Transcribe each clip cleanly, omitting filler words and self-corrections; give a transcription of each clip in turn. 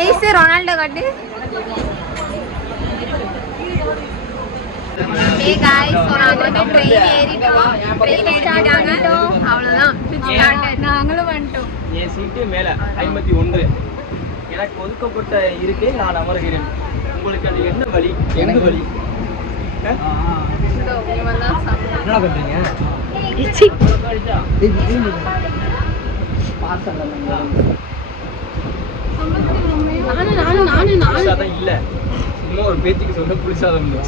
Ice Ronaldo காட்டு. Hey guys, so நாங்க வந்து ட்ரெயின் ஏறிட்டோம். அவ்வளவுதான். நாங்களும் வந்துட்டோம். என் சீட்டு மேல 51. எனக்கு ஒதுக்கப்பட்ட இருக்கே நான் அமர்கிறேன். உங்களுக்கு அது என்ன வழி? எங்க வழி? என்ன பண்றீங்க? நானும் இல்ல சும்மா ஒரு பேச்சுக்கு சொல்ல புளிசாதம் இல்லையா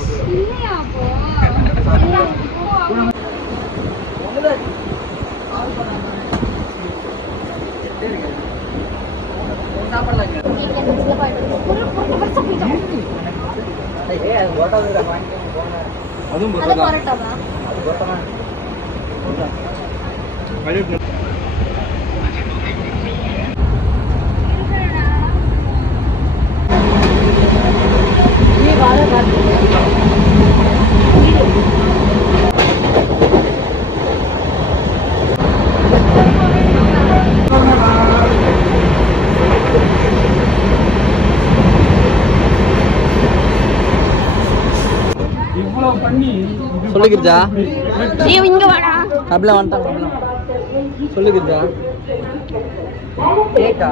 சொல்லுகிறதா நீ இங்க வாடா கபல வந்துட்டான் சொல்லுகிறதா கேக்கா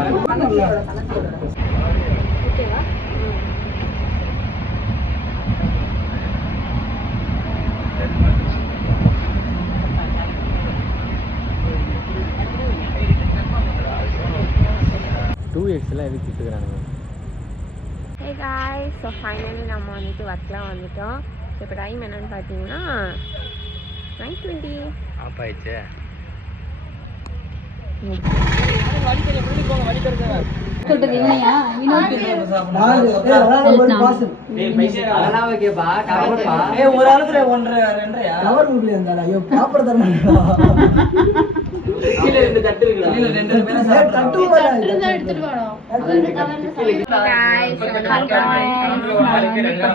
Hey guys, so finally நம்ம வந்துட்டு ஒர்க்லாம் வந்துட்டோம். இப்போ டைம் என்னன்னு பார்த்தீங்கன்னா 9:20 ஆப்பாயிடுச்சு.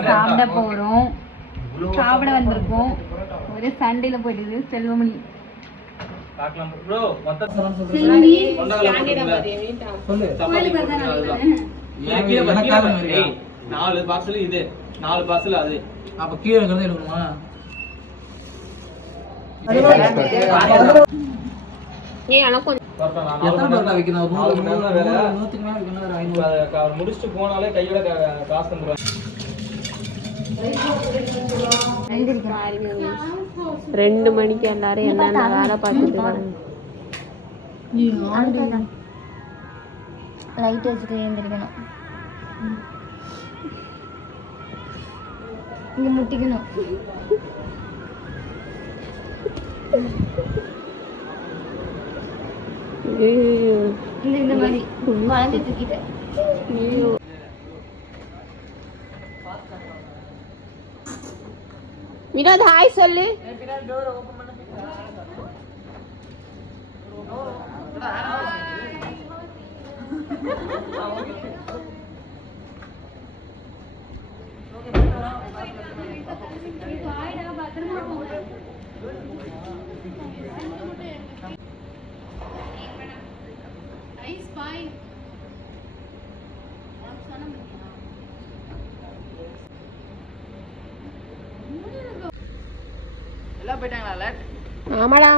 சாப்பிட போறோம். சாப்பிட வந்திருக்கோம். ஒரே சண்டையில போயிடுது செல்வமணி. நாலு பார்சல் இது 4 பார்சல் அது அப்ப கீழே இருக்கிறது எடுக்கணுமா? முடிச்சுட்டு போனாலே கையோட காசு தந்துருவாங்க. 2 மணிக்கு எல்லாரும் என்னென்ன வேலை பார்த்துட்டு லைட் வச்சுட்டு எழுந்திரிக்கணும். இங்க முட்டிக்கணும். இந்த மாதிரி குழந்தை தூக்கிட்டேன். வினோத் ஹாய் சொல்லு. எல்லாம் போயிட்டாங்களா? ஆமாடா.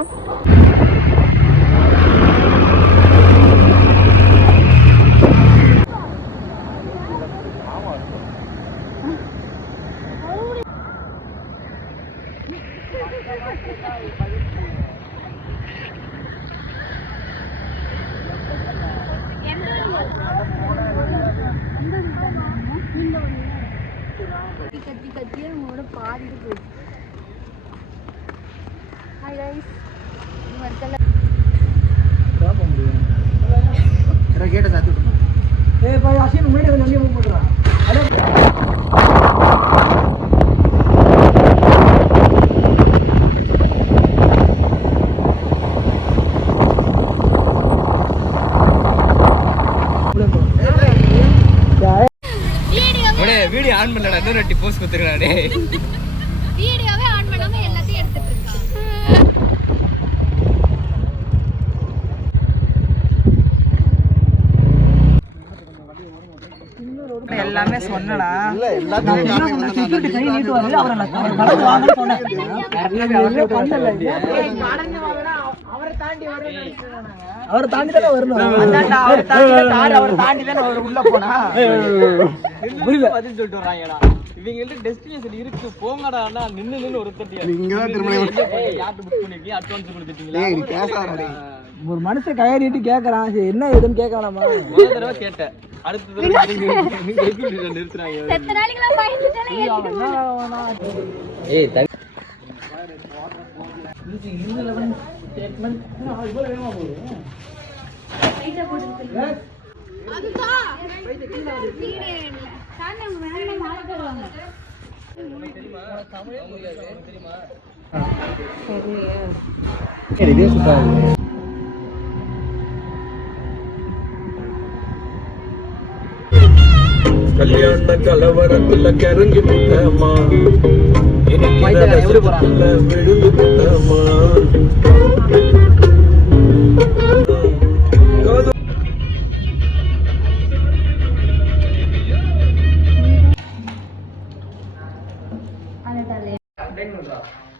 கத்தி கத்தியே உங்களோட பாதிட்டு போயிடுச்சு. Hi guys, ini warga berapa முடியும்? கேட்ட சாத்து. பாய் ஆஷின் முன்னாடி வந்து மூவ் பண்றா. ஹலோ. வீடியோ ஆன் பண்ணலடா, இன்னொரு வாட்டி போஸ்ட் கொடுத்துறடா டேய். வீடியோவே ஆன் பண்ணாம எல்லாத்தையும் எடுத்துட்டு இருக்கா. எல்லாமே சொன்னடா. செக்யூரிட்டி கை நீட்டு வரல, அவரை கடந்து வாங்கன்னு சொன்னேன். அவரை தாண்டி தானே வரணும். அவரை தாண்டி தானே உள்ள போனா புரியல. பதில் சொல்லிட்டு வர்றாங்கடா. இவங்க டெஸ்டினேஷன் இருக்கு போங்கடா. நின்னு ஒருத்தட்டியா யார்ட்டு புக் பண்ணிருக்கீங்க, அட்வான்ஸ் கொடுத்துட்டீங்களா? ஒரு மனுஷன் கையை நீட்டி கேட்கறான், என்ன ஏதுன்னு கேட்க வேணாமா? ஒரு தடவை கேட்டேன், அடுத்த தடவை நிறுத்துறாங்க. கல்யாண கலவரத்துல கரங்கி விட்டமா, விழுந்து விட்டமா.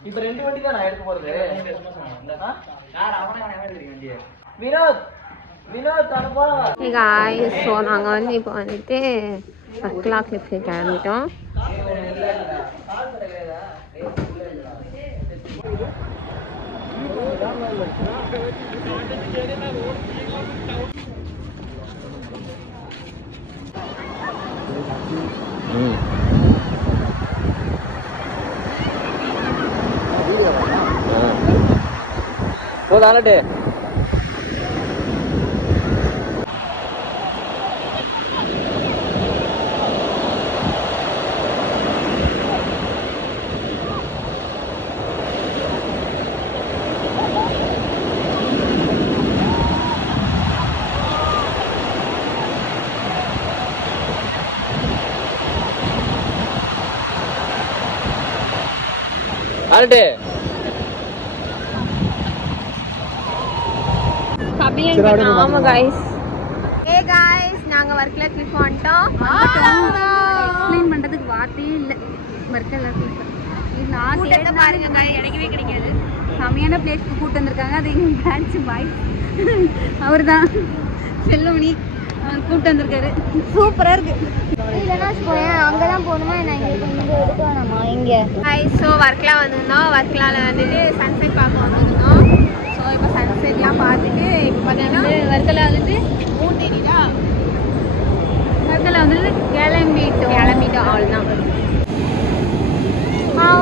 இப்ப 2 வண்டி தான் நான் எடுக்க போறது. வினோத் வினோத் அனுப்பா. ஸோ நாங்கள் வந்து இப்போ வந்துட்டு வர்க்கலா கிளிஃப்க்கு கிளம்பிட்டோம். போதாலட்டு ஆல்ட்டு ஆமா கைஸ். ஏ கைஸ், நாங்க வர்க்கலா கிளிஃப் வந்துட்டோம். எக்ஸ்பிளைன் பண்றதுக்கு வார்த்தையே இல்லை. வர்க்கலா கிளிஃப் நான் பாருங்க, கிடைக்கவே கிடைக்காது. செமையான பிளேஸ்க்கு கூட்டு வந்திருக்காங்க. அது எங்க பிரான்ச் பாய், அவர் தான் செல்லுமணி கூட்டு வந்திருக்காரு. சூப்பரா இருக்கு. அங்கதான் போகணுமா? இங்க எடுக்க வேணாமா? இங்க ஸோ வர்க்கலா வந்திருந்தோம். வர்க்கலாவில் வந்துட்டு சன்செட் பார்க்க வந்திருந்தோம். ஸோ இப்போ சன்செட்லாம் பார்த்துட்டு இப்போ பார்த்தீங்கன்னா வர்க்கலா வந்துட்டு ஊட்டினா வர்க்கலா வந்துட்டு கிளம்பிட்டோம் அவ்வளோதான்.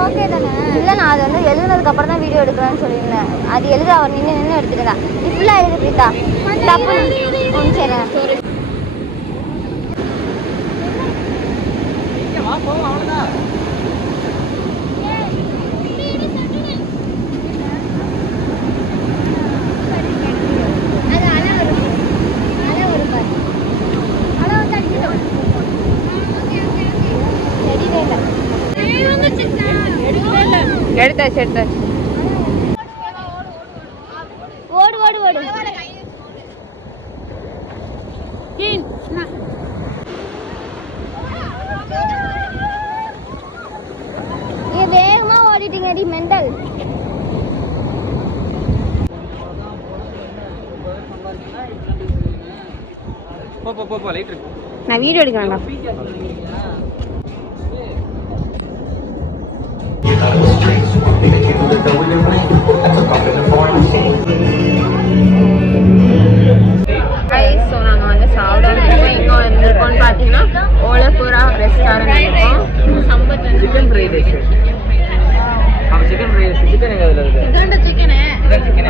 ஓகே தானே? இல்லை, நான் அது வந்து எழுதுனதுக்கு அப்புறம் தான் வீடியோ எடுக்கிறேன்னு சொல்லியிருந்தேன். அது எழுத அவர் நின்று எடுத்துக்கிறா. நீ ஃபுல்லாக எழுது பிரீதா. தப்பு சரி. அவ்வளோதான். எடுத்தாச்சு எடுத்தாச்சு. ஓடு ஓடு ஓடு. வேகமா ஓடிட்டீங்கடி மெண்டல். போ லைட் இருக்கு. நான் வீடியோ எடுக்க வேண்டாம். ஸோ நாங்கள் வந்து சாப்பிட வந்துருக்கோம். எங்கே வந்திருக்கோம்னு பார்த்தீங்கன்னா ஓலப்புரா ரெஸ்டாரண்ட் இருக்கோம். Chicken fried rice. Chicken fried rice. Chicken எங்க அதில் இருக்கு? Chicken chicken